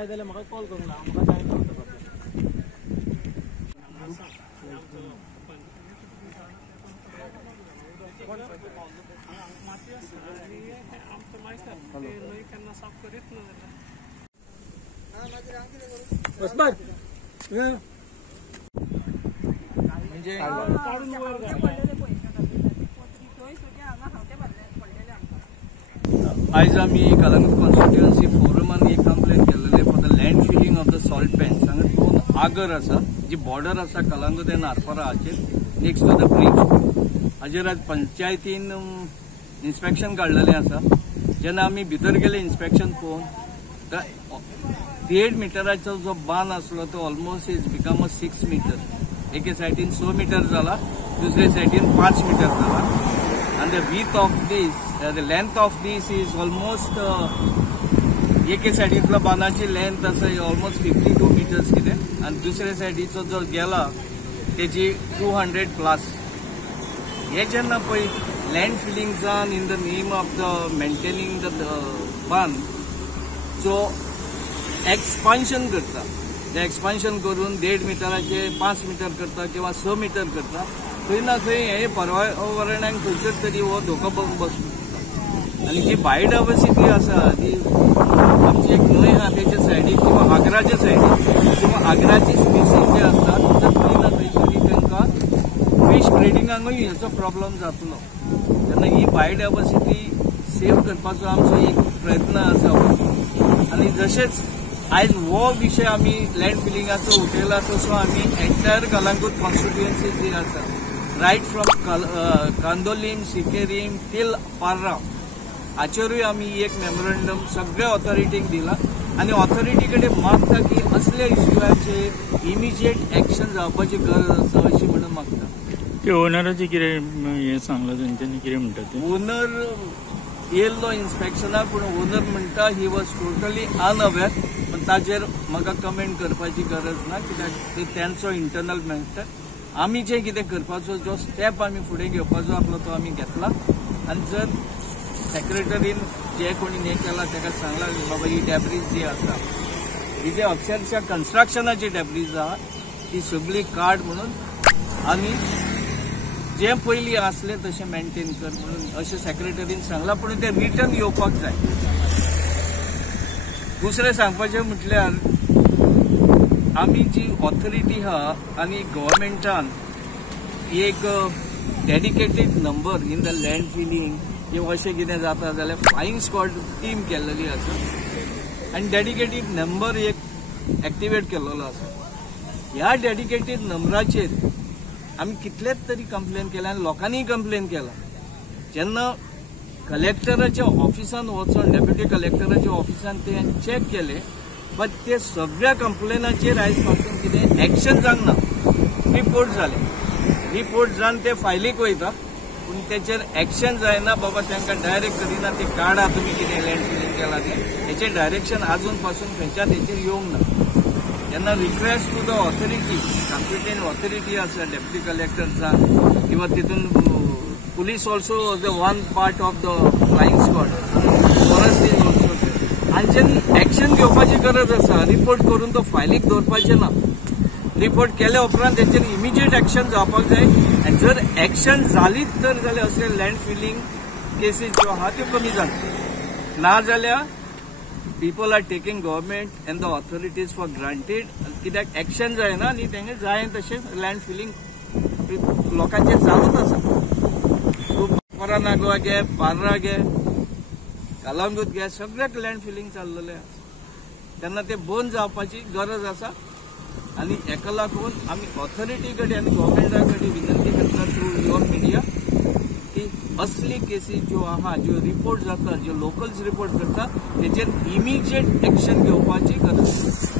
जाय जाल्यार म्हाका कॉल करूंक ना, म्हाका जाय ना. बसबर म्हणजे आज आम्ही कलंगूट कॉन्स्टिट्युएन्सी फोरमान एक कंप्लेन केलेले for the land filling of the salt pans. हांगा 2 आगर आसा जी बॉर्डर आसा कलंगूट एंड आरपारा हाचेर नेक्स्ट टू द ब्रिज. हाचेर आज पंचायतीन इन्स्पेक्शन काढलेले आसा. जेन्ना आमी भितर गेले इन्स्पेक्शन पळोवन 1.5 मिटराचो जो बांद आसलो तो ऑलमोस्ट इज बिकम 6 मीटर. एके सायडीन 6 मीटर जाला, दुसरे सायडीन 5 मीटर जाला. And the width of this, the length of this is almost एके सायडीतलो बांदाची लेंथ आसा ऑलमोस्ट 52 मीटर्स कितें आनी दुसरे सायडीचो जो गेला तेजी 200+. हे जेन्ना पळय लँड फिलिंग जावन in the name of the maintaining the बांद जो एक्सपान्शन करता, ते एक्सपान्शन करून 1.5 मिटराचे 5 मीटर करता किंवा 6 मीटर करता, खंय ना खंय हे पर्यावरणाक खंयचो तरी हो धोको बसता. आनी जी बायोडायवर्सिटी आसा ती आमची एक न्हंय आहा तेच्या सायडीक किंवा आग्राच्या सायडीक किंवा आग्राची स्पीसीज जे आसतात तर खंय ना खंय तरी तांकां फिश ब्रिडिंगाकूय हेचो प्रॉब्लम जातलो. तेन्ना ही बायोडायवर्सिटी सेव करपाचो आमचो एक प्रयत्न आसा. आनी जशेंच आज हो विषय आमी लँड फिलिंगाचो उठयला तसो आमी एंटायर कलंगूट कॉन्स्टिट्युएन्सी जी आसा right from Candolim, Sinquerim till Parra हाचेरूय आमी एक मेमोरंडम सगळ्या ऑथॉरिटीक दिला. आनी ऑथॉरिटी कडेन मागता की असल्या इश्यूआचेर इमिजिएट एक्शन जावपाची गरज आसा अशी म्हणून मागता. ते ओनराचे कितें हें सांगलां तेंच्यांनी कितें म्हणटा ते? ओनर येयल्लो इन्स्पेक्शनाक पूण ओनर म्हणटा ही वॉज टोटली अनअवेर. पण ताजेर म्हाका कमेंट करपाची गरज ना कित्याक ते तेंचो इंटरनल मॅटर. आमी जे कितें करपाचो जो स्टेप आमी फुडें घेवपाचो आसलो तो आमी घेतला. आनी जर सेक्रेटरीन जे कोणी हें केला ताका सांगला की बाबा ही डॅब्रीज जी आसा ही जे अक्षरशः कन्स्ट्रक्शनाची डॅब्रीज आहा ती सगळी काड म्हणून आनी जे पयलीं आसले तशें मेंटेन कर म्हणून अशें सेक्रेटरीन सांगला. पूण ते रिटर्न येवपाक जाय. दुसरें सांगपाचें म्हटल्यार आमी जी ऑथॉरिटी आहा आनी गव्हर्मेंटान एक dedicated number in the land filling किंवा अशें कितें जाता जाल्यार फ्लायिंग स्क्वॉड टीम केल्लेली आसा आनी डेडिकेटेड नंबर एक एक्टिवेट केल्लो आसा. ह्या डेडिकेटेड नंबराचेर आमी कितलेच तरी कंप्लेन केल्या आनी लोकांनीय कंप्लेन केला. जेन्ना कलेक्टराच्या ऑफिसान वचून डेप्युटी कलेक्टराच्या ऑफिसान ते चॅक केले बट ते सगळ्या कंप्लेनाचेर आयज पासून कितें एक्शन जावंक ना. रिपोर्ट जाले, रिपोर्ट जावन ते फायलीक वयता पूण तेचेर एक्शन जायना. बाबा तांकां डायरेक्ट करिना ते काडा तुमी कितें लँड फिलिंग केला तें हेचें डायरेक्शन आजून पासून खंयच्याच हेचेर येवंक ना. तेन्ना request to the authority, competent authority आसा डेप्युटी कलेक्टर जावन किंवा तितून police also the one part of the flying squad, forest is also. हांच्यांनी एक्शन घेवपाची गरज आसा. रिपोर्ट करून तो फायलीक दवरपाचें ना. रिपोर्ट केल्या उपरांत तेचेर इमिजिएट एक्शन जावपाक जाय. आनी जर एक्शन जालीच तर जाल्यार अशे लँड फिलिंग केसीस ज्यो आहा त्यो कमी जातल्यो. ना जाल्यार people are taking government and the authorities for granted कित्याक एक्शन जायना आनी तेंगे जाय तशें लँड फिलिंग लोकांचेर चालूच आसा. नागवा गे, पार्रा गे, कलंगूट गे सगळ्याक लँड फिलिंग चाललेलें आसा. तेन्ना ते बंद जावपाची गरज आसा. आनी हेका लागून आमी ऑथॉरिटी कडेन आनी गव्हर्मेंटा कडेन विनंती करता थ्रू युअर मिडिया की असली केसीस ज्यो आहा ज्यो रिपोर्ट जाता ज्यो लोकल्स रिपोर्ट करता तेचेर इमिजिएट एक्शन घेवपाची गरज आसा.